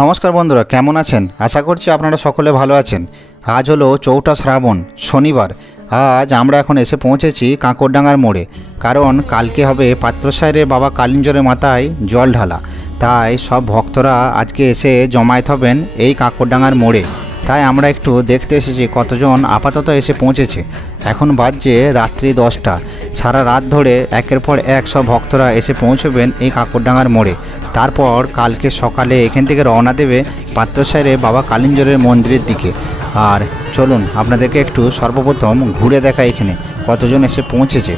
নমস্কার বন্ধুরা, কেমন আছেন? আশা করছি আপনারা সকলে ভালো আছেন। আজ হলো চৌঠা শ্রাবণ, শনিবার। আজ আমরা এখন এসে পৌঁছেছি কাঁকরডাঙ্গার মোড়ে। কারণ কালকে হবে পাত্রসাহের বাবা কালিঞ্জরের মাথায় জল ঢালা। তাই সব ভক্তরা আজকে এসে জমায়েত হবেন এই কাঁকরডাঙ্গার মোড়ে। তাই আমরা একটু দেখতে এসেছি কতজন আপাতত এসে পৌঁছেছে। এখন বাজছে রাত্রি দশটা। সারা রাত ধরে একের পর এক সব ভক্তরা এসে পৌঁছবেন এই কাকরডাঙ্গার মোড়ে। তারপর কালকে সকালে এখান থেকে রওনা দেবে পাত্রসাহের বাবা কালিঞ্জরের মন্দিরের দিকে। আর চলুন আপনাদেরকে একটু সর্বপ্রথম ঘুরে দেখা এখানে কতজন এসে পৌঁছেছে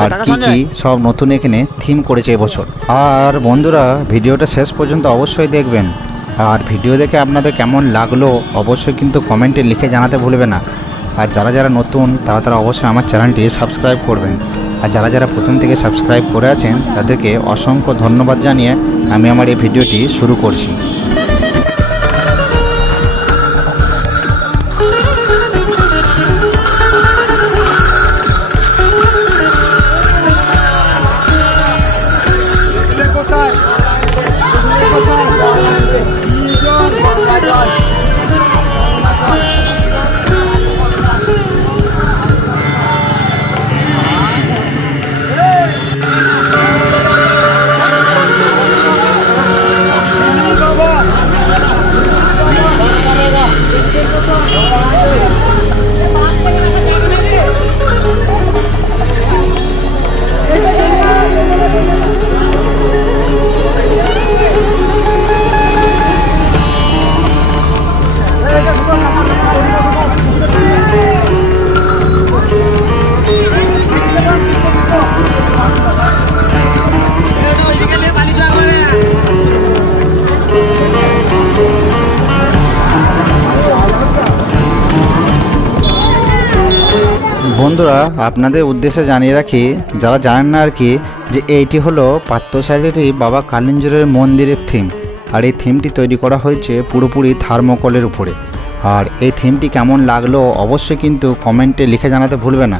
আর কি কি সব নতুন এখানে থিম করেছে এবছর। আর বন্ধুরা ভিডিওটা শেষ পর্যন্ত অবশ্যই দেখবেন। আর ভিডিও দেখে আপনাদের কেমন লাগল অবশ্যই কিন্তু কমেন্টে লিখে জানাতে ভুলবে না। আর যারা যারা নতুন, তারা তারা অবশ্যই আমার চ্যানেলটি সাবস্ক্রাইব করবেন। আর যারা যারা প্রথম থেকে সাবস্ক্রাইব করে আছেন, তাদেরকে অসংখ্য ধন্যবাদ জানিয়ে আমি আমার এই ভিডিওটি শুরু করছি। আপনাদের উদ্দেশ্যে জানিয়ে রাখি, যারা জানেন না আর কি, যে এইটি হলো পাত্রসাইডেরই বাবা কালিঞ্জরের মন্দিরের থিম আর এই থিমটি তৈরি করা হয়েছে পুরোপুরি থার্মোকলের উপরে। আর এই থিমটি কেমন লাগল অবশ্যই কিন্তু কমেন্টে লিখে জানাতে ভুলবে না।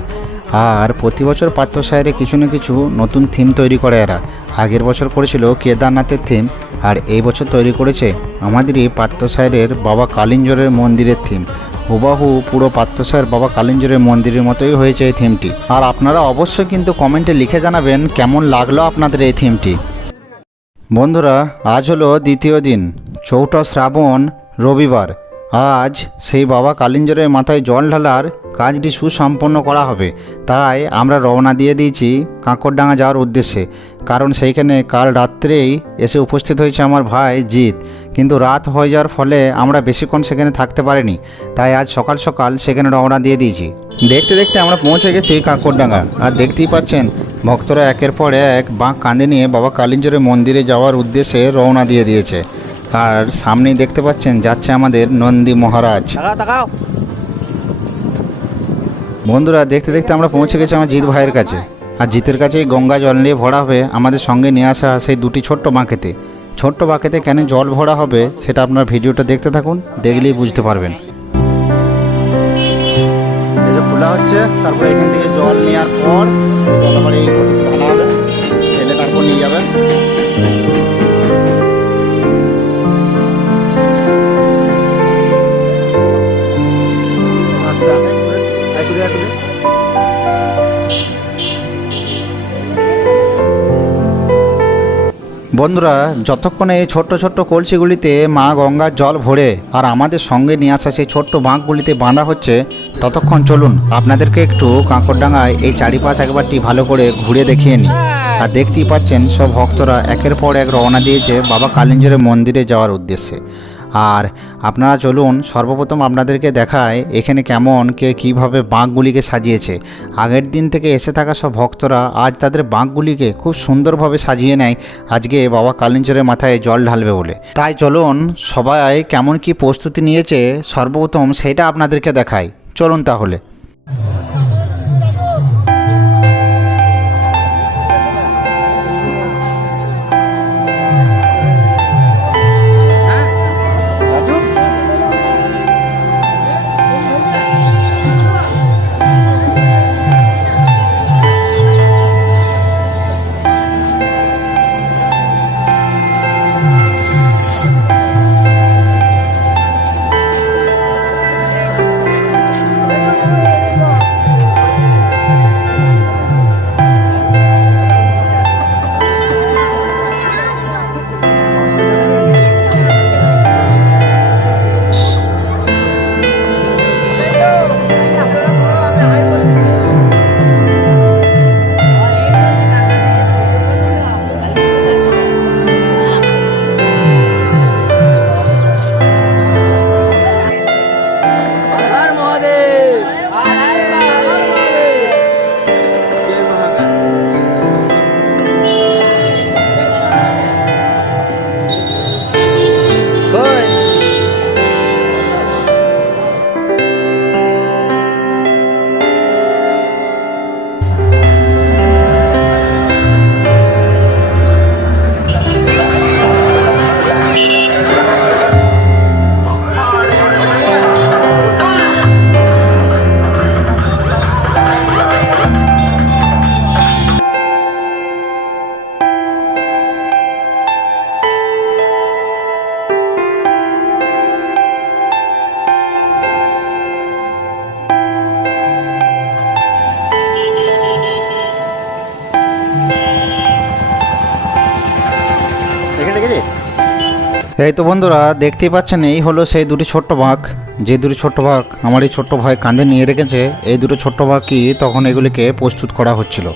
আর প্রতি বছর পাত্রসাহেরে কিছু না কিছু নতুন থিম তৈরি করে এরা। আগের বছর করেছিল কেদারনাথের থিম আর এই বছর তৈরি করেছে আমাদেরই পাত্রসাহের বাবা কালিঞ্জরের মন্দিরের থিম হুবাহু পুরো পাত্রসায়ের বাবা কালিঞ্জরের মন্দিরের মতোই হয়েছে এই থিমটি। আর আপনারা অবশ্যই কিন্তু কমেন্টে লিখে জানাবেন কেমন লাগল আপনাদের এই থিমটি। বন্ধুরা, আজ হলো দ্বিতীয় দিন, চৌঠা শ্রাবণ, রবিবার। আজ সেই বাবা কালিঞ্জরের মাথায় জল ঢালার কাজটি সুসম্পন্ন করা হবে। তাই আমরা রওনা দিয়ে দিয়েছি কাঁকড়ডাঙ্গা যাওয়ার উদ্দেশ্যে। কারণ সেইখানে কাল রাত্রেই এসে উপস্থিত হয়েছে আমার ভাই জিৎ। কিন্তু রাত হয়ে যাওয়ার ফলে আমরা বেশিক্ষণ সেখানে থাকতে পারিনি। তাই আজ সকাল সকাল সেখানে রওনা দিয়ে দিয়েছি। দেখতে দেখতে আমরা পৌঁছে গেছি কাঁকড়ডাঙ্গা। আর দেখতেই পাচ্ছেন, ভক্তরা একের পর এক বাঁক কাঁধে নিয়ে বাবা কালিঞ্জরের মন্দিরে যাওয়ার উদ্দেশ্যে রওনা দিয়ে দিয়েছে। আর সামনেই দেখতে পাচ্ছেন যাচ্ছে আমাদের নন্দী মহারাজ। বন্ধুরা দেখতে দেখতে আমরা পৌঁছে গেছি আমার জিৎ ভাইয়ের কাছে। আর জিতের কাছেই গঙ্গা জল নিয়ে ভরা হবে আমাদের সঙ্গে নিয়ে আসা সেই দুটি ছোট্ট বাঁকেতে। ছোট্ট বাঁকেতে কেন জল ভরা হবে সেটা আপনার ভিডিওটা দেখতে থাকুন দেখলেই বুঝতে পারবেন। খোলা হচ্ছে তারপরে এখান থেকে জল নেওয়ার পর আবার এই ঢালা হবে। ঢেলে তারপর নিয়ে যাবে বন্ধুরা, যতক্ষণে এই ছোট্ট ছোট্ট কলসিগুলিতে মা গঙ্গার জল ভরে আর আমাদের সঙ্গে নিয়ে আসা সেই ছোট্ট বাঁকগুলিতে বাঁধা হচ্ছে, ততক্ষণ চলুন আপনাদেরকে একটু কাঁকড়ডাঙ্গায় এই চারিপাশ একবারটি ভালো করে ঘুরে দেখিয়ে নিই। আর দেখতেই পাচ্ছেন, সব ভক্তরা একের পর এক রওনা দিয়েছে বাবা কালিঞ্জরের মন্দিরে যাওয়ার উদ্দেশ্যে। আর আপনারা চলুন সর্বপ্রথম আপনাদেরকে দেখায় এখানে কেমন কে কীভাবে বাঁকগুলিকে সাজিয়েছে। আগের দিন থেকে এসে থাকা সব ভক্তরা আজ তাদের বাঁকগুলিকে খুব সুন্দরভাবে সাজিয়ে নেয়। আজকে বাবা কালিঞ্চরের মাথায় জল ঢালবে বলে। তাই চলুন সবাই কেমন কি প্রস্তুতি নিয়েছে সর্বপ্রথম সেটা আপনাদেরকে দেখায় চলুন তাহলে। এই তো বন্ধুরা দেখতেই পাচ্ছেন, এই হলো সেই দুটি ছোট্ট বাঘ। যে দুটি ছোট্ট বাঘ আমার এই ছোট্ট ভাই কাঁধে নিয়ে রেখেছে, এই দুটো ছোট্ট বাঘই তখন এগুলিকে প্রস্তুত করা হচ্ছিল।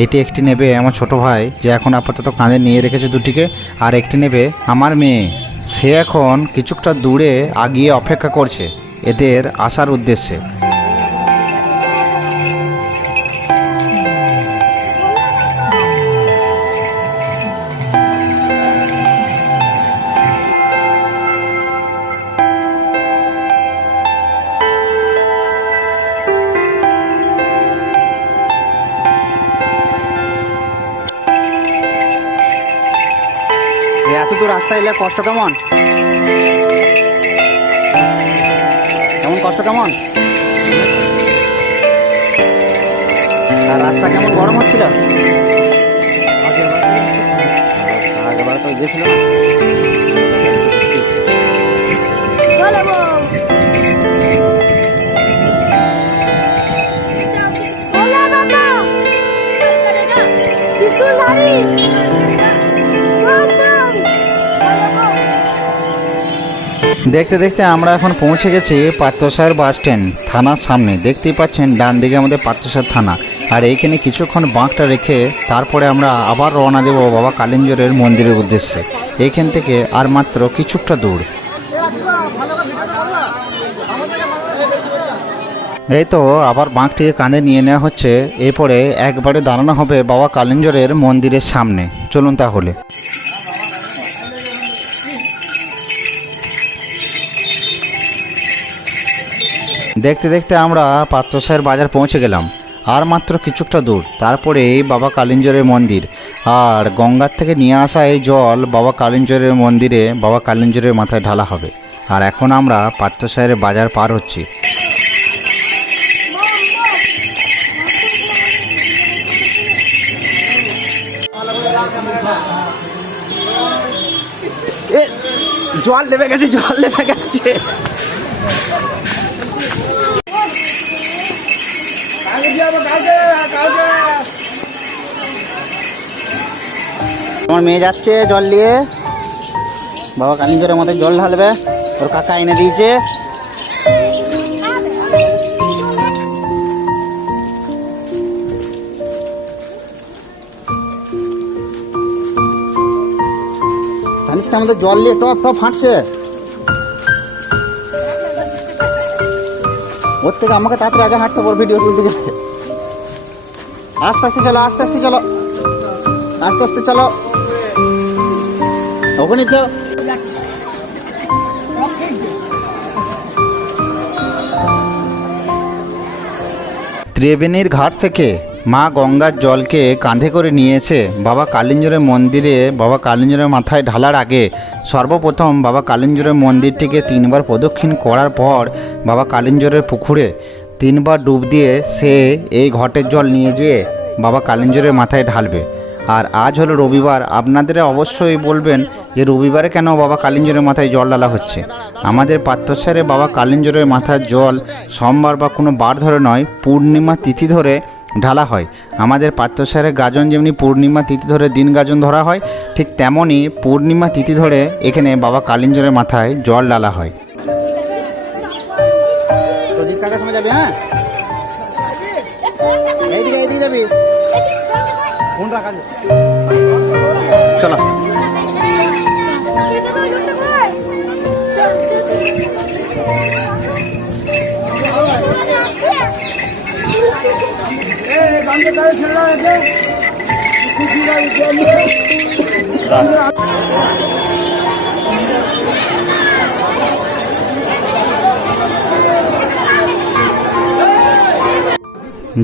এইটি একটি নেবে আমার ছোট ভাই, যে এখন আপাতত কাঁধে নিয়ে রেখেছে দুটিকে, আর একটি নেবে আমার মেয়ে। সে এখন কিছুটা দূরে আগিয়ে অপেক্ষা করছে, এদের আসার উদ্দেশ্যে। কষ্ট কেমন? কেমন কষ্ট কেমন? আর রাস্তা কেমন গরম হচ্ছিল? তো না চলো দেখতে দেখতে আমরা এখন পৌঁছে গেছি পাত্রসাহের বাস স্ট্যান্ড থানার সামনে। দেখতেই পাচ্ছেন ডান দিকে আমাদের পাত্রসাহের থানা। আর এইখানে কিছুক্ষণ বাঁকটা রেখে তারপরে আমরা আবার রওনা দেব বাবা কালিঞ্জরের মন্দিরের উদ্দেশ্যে। এইখান থেকে আর মাত্র কিছুটা দূর। এই তো আবার বাঁকটিকে কাঁধে নিয়ে নেওয়া হচ্ছে। এরপরে একবারে দাঁড়ানো হবে বাবা কালিঞ্জরের মন্দিরের সামনে। চলুন তাহলে। দেখতে দেখতে আমরা পাত্রসাহের বাজার পৌঁছে গেলাম। আর মাত্র কিছুটা দূর। তারপরে বাবা কালিঞ্জরের মন্দির। আর গঙ্গার থেকে নিয়ে আসা এই জল বাবা কালিঞ্জরের মন্দিরে বাবা কালিঞ্জরের মাথায় ঢালা হবে। আর এখন আমরা পাত্রসাহের বাজার পার হচ্ছি। জল নেমে গেছে, জল নেমে গেছে। আমার মেয়ে যাচ্ছে জল নিয়ে। বাবা কালিঞ্জরের মধ্যে জল ঢালবে। ওর কাকা এনে দিয়েছে। আমাদের জল নিয়ে টপ টপ ফাটছে ওর থেকে আমাকে তাড়াতাড়ি আগে হাঁটতে পারো ভিডিও তুলতে গেলে। আস্তে আস্তে চলো, আস্তে আস্তে চলো। আস্তে আস্তে চলো। ওখানে তো ত্রিবেণীর ঘাট থেকে মা গঙ্গার জলকে কাঁধে করে নিয়ে এসে বাবা কালিঞ্জরের মন্দিরে। বাবা কালিঞ্জরের মাথায় ঢালার আগে সর্বপ্রথম বাবা কালিঞ্জরের মন্দিরটিকে তিনবার প্রদক্ষিণ করার পর বাবা কালিঞ্জরের পুকুরে তিনবার ডুব দিয়ে সে এই ঘটের জল নিয়ে যেয়ে বাবা কালিঞ্জরের মাথায় ঢালবে। আর আজ হলো রবিবার, আপনাদের অবশ্যই বলবেন যে রবিবারে কেন বাবা কালিঞ্জরের মাথায় জল ডালা হচ্ছে? আমাদের পাত্রসারে বাবা কালিঞ্জরের মাথার জল সোমবার বা কোনো বার ধরে নয়, পূর্ণিমা তিথি ধরে ঢালা হয়। আমাদের পাত্রসারে গাজন যেমনি পূর্ণিমা তিথি ধরে দিন গাজন ধরা হয়, ঠিক তেমনই পূর্ণিমা তিথি ধরে এখানে বাবা কালিঞ্জরের মাথায় জল ডালা হয়। কাকার সময় যাবে হ্যাঁ? এইদিকে এইদিকে যাবি। ফোন রাখা চলো। যেতে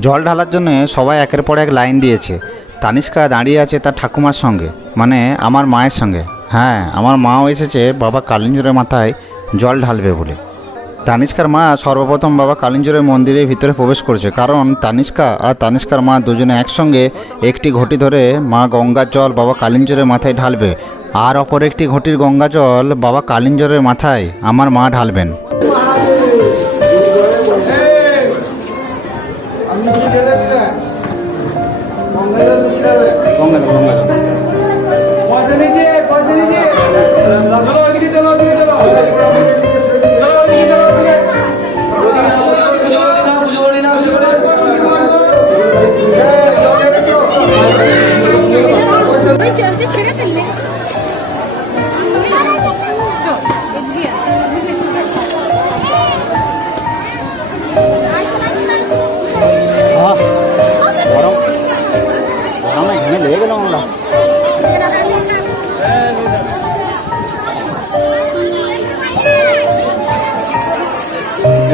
জল ঢালার জন্য সবাই একের পর এক লাইন দিয়েছে। তানিষ্কা দাঁড়িয়ে আছে তার ঠাকুমার সঙ্গে মানে আমার মায়ের সঙ্গে। হ্যাঁ আমার মাও এসেছে বাবা কালিঞ্জরের মাথায় জল ঢালবে বলে। তানিষ্কার মা সর্বপ্রথম বাবা কালিঞ্জরের মন্দিরের ভিতরে প্রবেশ করেছে, কারণ তানিষ্কা আর তানিষ্কার মা দুজনে একসঙ্গে একটি ঘটি ধরে মা গঙ্গার জল বাবা কালিঞ্জরের মাথায় ঢালবে, আর অপর একটি ঘটির গঙ্গা জল বাবা কালিঞ্জরের মাথায় আমার মা ঢালবেন। গরম গরমে ঘেমে লেগে গেলাম আমরা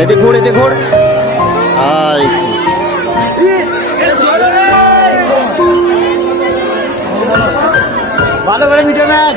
এদিক ঘুর এদিক ঘুর। আই ভালো করে ভিডিও ম্যাচ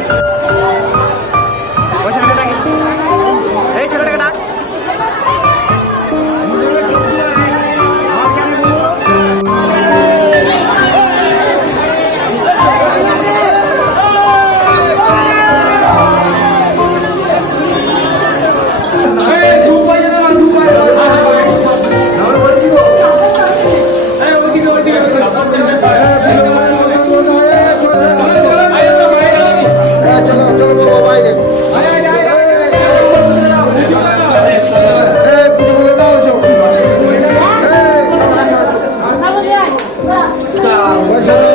এখানে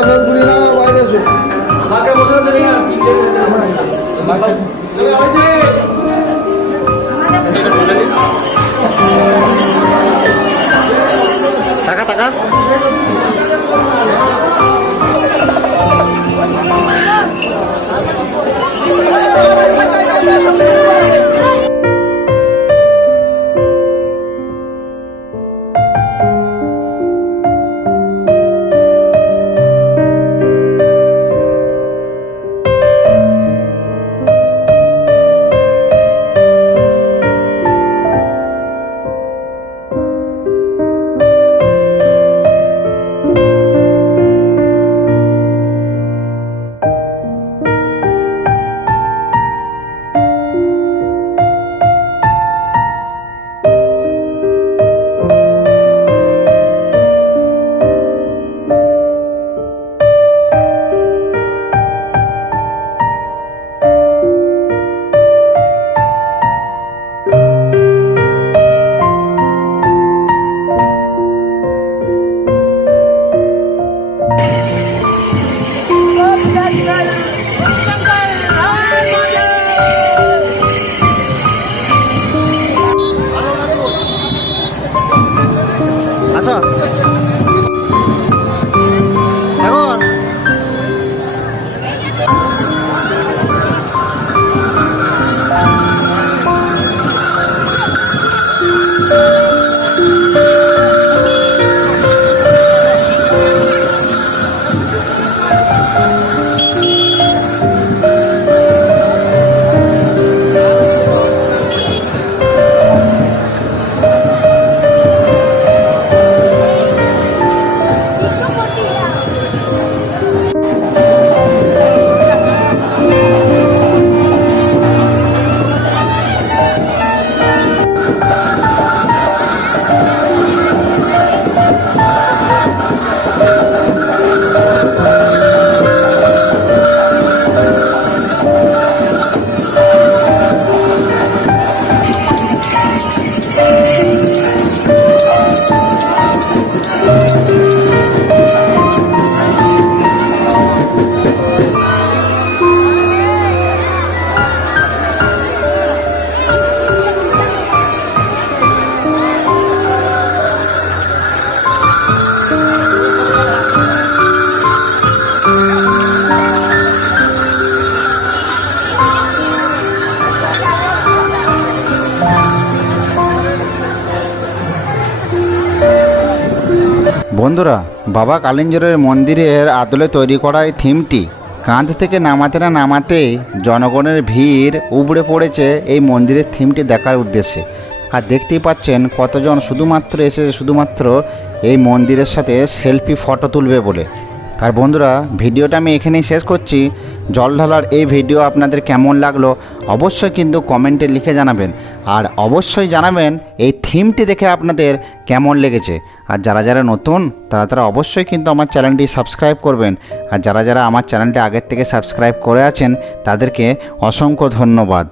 বাইরে আসো পয়সা তুলি না বাইরে আসো টাকা টাকা আসো বন্ধুরা, বাবা কালিঞ্জরের মন্দিরের আদলে তৈরি করা এই থিমটি, কাঁধ থেকে নামাতে না নামাতে জনগণের ভিড় উবড়ে পড়েছে এই মন্দিরের থিমটি দেখার উদ্দেশ্যে। আর দেখতেই পাচ্ছেন কতজন শুধুমাত্র এসেছে শুধুমাত্র এই মন্দিরের সাথে সেলফি, ফটো তুলবে বলে। আর বন্ধুরা, ভিডিওটা আমি এখানেই শেষ করছি। জল ঢালার এই ভিডিও আপনাদের কেমন লাগল অবশ্যই কিন্তু কমেন্টে লিখে জানাবেন। আর অবশ্যই জানাবেন এই থিমটি দেখে আপনাদের কেমন লেগেছে। আর যারা যারা নতুন, তারা তারা অবশ্যই কিন্তু আমার চ্যানেলটি সাবস্ক্রাইব করবেন। আর যারা যারা আমার চ্যানেলটি আগের থেকে সাবস্ক্রাইব করে আছেন, তাদেরকে অসংখ্য ধন্যবাদ।